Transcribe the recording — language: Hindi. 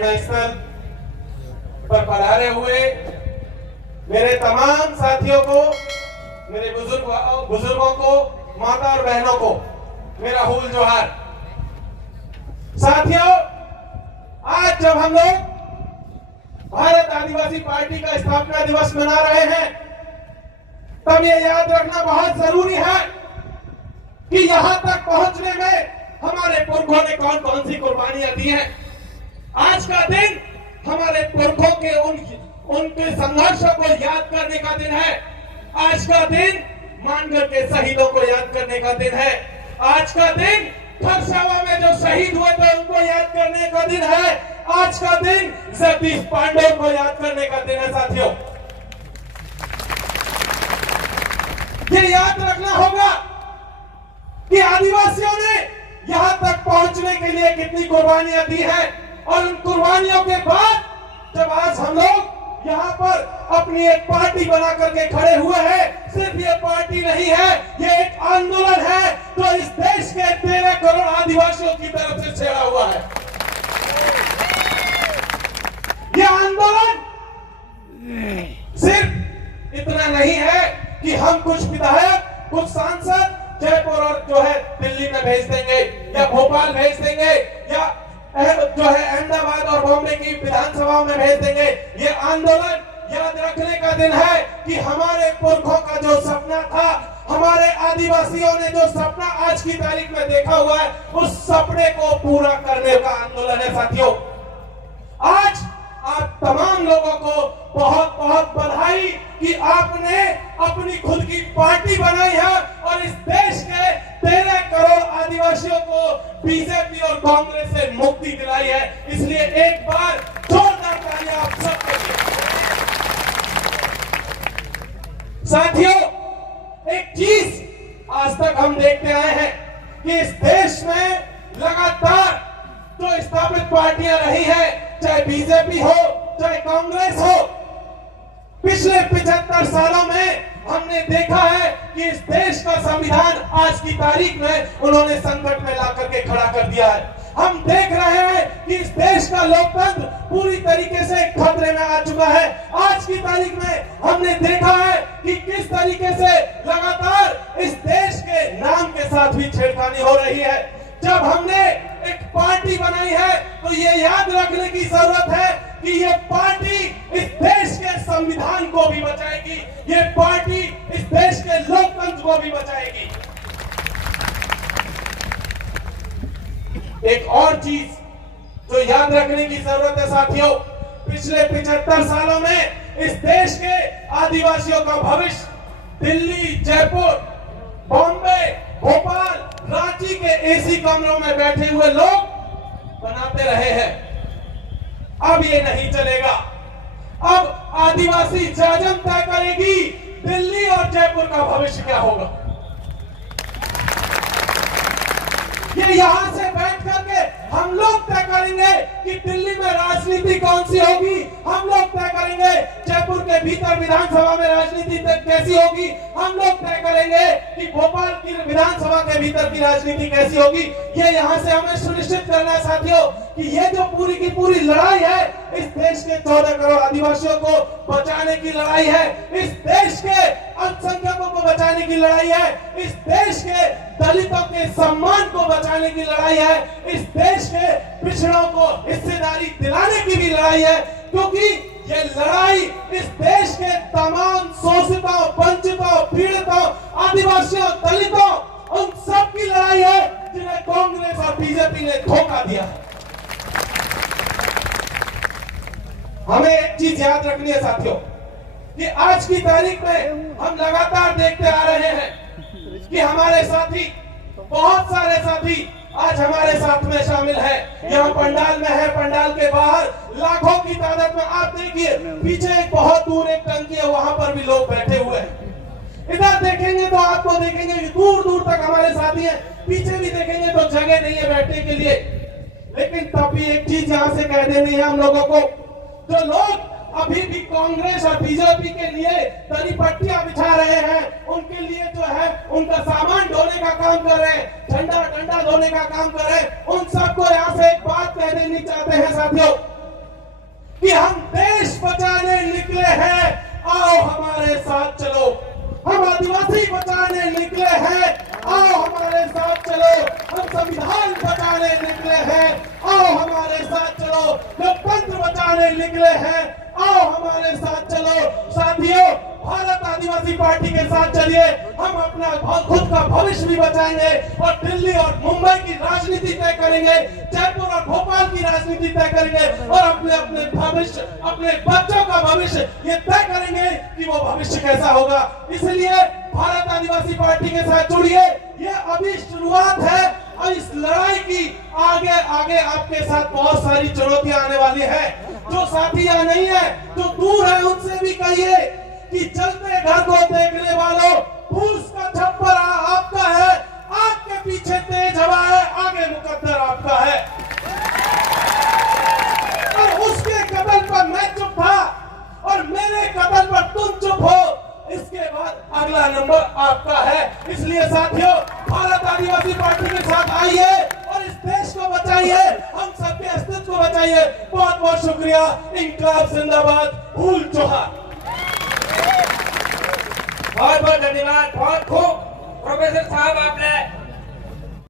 स्थल पर पधारे हुए मेरे तमाम साथियों को, मेरे बुजुर्गों को, माता और बहनों को मेरा हुल जोहार। साथियों, आज जब हम लोग भारत आदिवासी पार्टी का स्थापना दिवस मना रहे हैं, तब ये याद रखना बहुत जरूरी है कि यहां तक पहुंचने में हमारे पुरखों ने कौन कौन सी कुर्बानियां दी हैं। आज का दिन हमारे पुरखों के उनके संघर्षों को याद करने का दिन है। आज का दिन मानगढ़ के शहीदों को याद करने का दिन है। आज का दिन खरसावा में जो शहीद हुए थे उनको याद करने का दिन है। आज का दिन जगदीश पांडे को याद करने का दिन है। साथियों, ये याद रखना होगा कि आदिवासियों ने यहां तक पहुंचने के लिए कितनी कुर्बानियां दी हैं, और उन कुर्बानियों के बाद जब आज हम लोग यहाँ पर अपनी एक पार्टी बना करके खड़े हुए हैं, सिर्फ ये पार्टी नहीं है, ये एक आंदोलन है जो इस देश के 13 करोड़ आदिवासियों की तरफ से छेड़ा हुआ है। ये आंदोलन सिर्फ इतना नहीं है कि हम कुछ विधायक, कुछ सांसद जयपुर और जो है दिल्ली में भेज देंगे या भोपाल भेज देंगे या जो है अहमदाबाद और बॉम्बे की विधानसभाओं में भेज देंगे। ये आंदोलन याद रखने का दिन है कि हमारे पुरखों का जो सपना था, हमारे आदिवासियों ने जो सपना आज की तारीख में देखा हुआ है, उस सपने को पूरा करने का आंदोलन है। साथियों, आज आप तमाम लोगों को बहुत बहुत बधाई कि आपने अपनी खुद की पार्टी बनाई है और इस देश के 13 करोड़ आदिवासियों को बीजेपी और कांग्रेस से मुक्ति दिलाई है। इसलिए एक बार जोरदार तालियां आप सबके लिए। साथियों, एक चीज आज तक हम देखते आए हैं कि इस देश में लगातार जो स्थापित पार्टियां रही हैं, चाहे बीजेपी हो चाहे कांग्रेस हो, पिछले 75 सालों में हमने देखा है कि इस देश का संविधान आज की तारीख में उन्होंने संकट में ला करके खड़ा कर दिया है। हम देख रहे हैं कि इस देश का लोकतंत्र पूरी तरीके से खतरे में आ चुका है। आज की तारीख में हमने देखा है कि किस तरीके से लगातार इस देश के नाम के साथ भी छेड़खानी हो रही है। जब हमने एक पार्टी बनाई है तो ये याद रखने की जरूरत है कि ये पार्टी इस देश के संविधान को भी बचाएगी, ये पार्टी इस देश के लोकतंत्र को भी बचाएगी। एक और चीज जो याद रखने की जरूरत है साथियों, पिछले 75 सालों में इस देश के आदिवासियों का भविष्य दिल्ली, जयपुर, बॉम्बे, भोपाल, रांची के एसी कमरों में बैठे हुए लोग बनाते रहे हैं। अब ये नहीं चलेगा। अब आदिवासी जाजम तय करेगी दिल्ली और जयपुर का भविष्य क्या होगा। ये यहां से बैठ करके हम लोग तय करेंगे कि दिल्ली में राजनीति कौन सी होगी। हम लोग तय करेंगे जयपुर के भीतर विधानसभा में राजनीति कैसी होगी। हम लोग तय करेंगे कि भोपाल की विधानसभा के भीतर की राजनीति कैसी होगी। ये यहाँ से हमें सुनिश्चित करना है साथियों कि ये जो पूरी की पूरी लड़ाई है, इस देश के 14 करोड़ आदिवासियों को बचाने की लड़ाई है, इस देश के अल्पसंख्यकों को बचाने की लड़ाई है, इस देश के दलितों के सम्मान को बचाने की लड़ाई है, इस देश के पिछड़ों को हिस्सेदारी दिलाने की भी लड़ाई है। क्योंकि ये लड़ाई इस देश के तमाम शोषितों, वंचितों, पीड़ितों, आदिवासियों, दलितों, उन सब की लड़ाई है जिन्हें कांग्रेस और बीजेपी ने धोखा दिया है। हमें एक चीज याद रखनी है साथियों कि आज की तारीख में हम लगातार देखते आ रहे हैं कि हमारे साथी, बहुत सारे साथी आज हमारे साथ में शामिल है। यहाँ पंडाल में है, पंडाल के बाहर लाखों की तादाद में आप देखिए, पीछे एक बहुत दूर एक टंकी है, वहां पर भी लोग बैठे हुए हैं। इधर देखेंगे तो आपको देखेंगे कि दूर दूर तक हमारे साथी हैं, पीछे भी देखेंगे तो जगह नहीं है बैठने के लिए। लेकिन तब भी एक चीज यहाँ से कह देनी है हम लोगों को, जो लोग अभी भी कांग्रेस और बीजेपी के लिए दरी पट्टियां बिछा रहे हैं, उनके लिए जो है उनका सामान ढोने का काम कर रहे हैं, झंडा डंडा ढोने का काम कर रहे हैं, उन सबको यहाँ से एक बात कह देनी चाहते हैं साथियों कि हम देश बचाने निकले हैं, आओ हमारे साथ चलो। हम आदिवासी बचाने निकले हैं, आओ हमारे साथ चलो। हम संविधान बचाने निकले हैं, आओ हमारे साथ चलो। लोकतंत्र बचाने निकले हैं, आओ हमारे साथ चलो। साथियों, भारत आदिवासी पार्टी के साथ चलिए, हम अपना खुद का भविष्य भी बचाएंगे और दिल्ली और मुंबई की राजनीति तय करेंगे, जयपुर और भोपाल की राजनीति तय करेंगे और अपने अपने भविष्य, अपने बच्चों का भविष्य ये तय करेंगे कि वो भविष्य कैसा होगा। इसलिए भारत आदिवासी पार्टी के साथ जुड़िए, ये अभी शुरुआत है और इस लड़ाई की आगे आगे आपके साथ बहुत सारी चुनौतियां आने वाली है। जो साथी यहाँ नहीं है, जो दूर है, उनसे भी कहिए कि चलते घर को देखने वालों, फूस का छप्पर आपका है, आग के पीछे तेज हवा है, आगे मुकद्दर आपका है। और उसके कदम पर मैं चुप था और मेरे कदम पर तुम चुप हो, इसके बाद अगला नंबर आपका है। इसलिए साथियों, भारत आदिवासी पार्टी के साथ आइए और इस देश को बचाइए, हम सबके अस्तित्व को बचाइए। बहुत बहुत शुक्रिया। इंकलाब जिंदाबाद, भूल जोहार। बहुत बहुत धन्यवाद। बहुत खूब प्रोफेसर साहब, आपने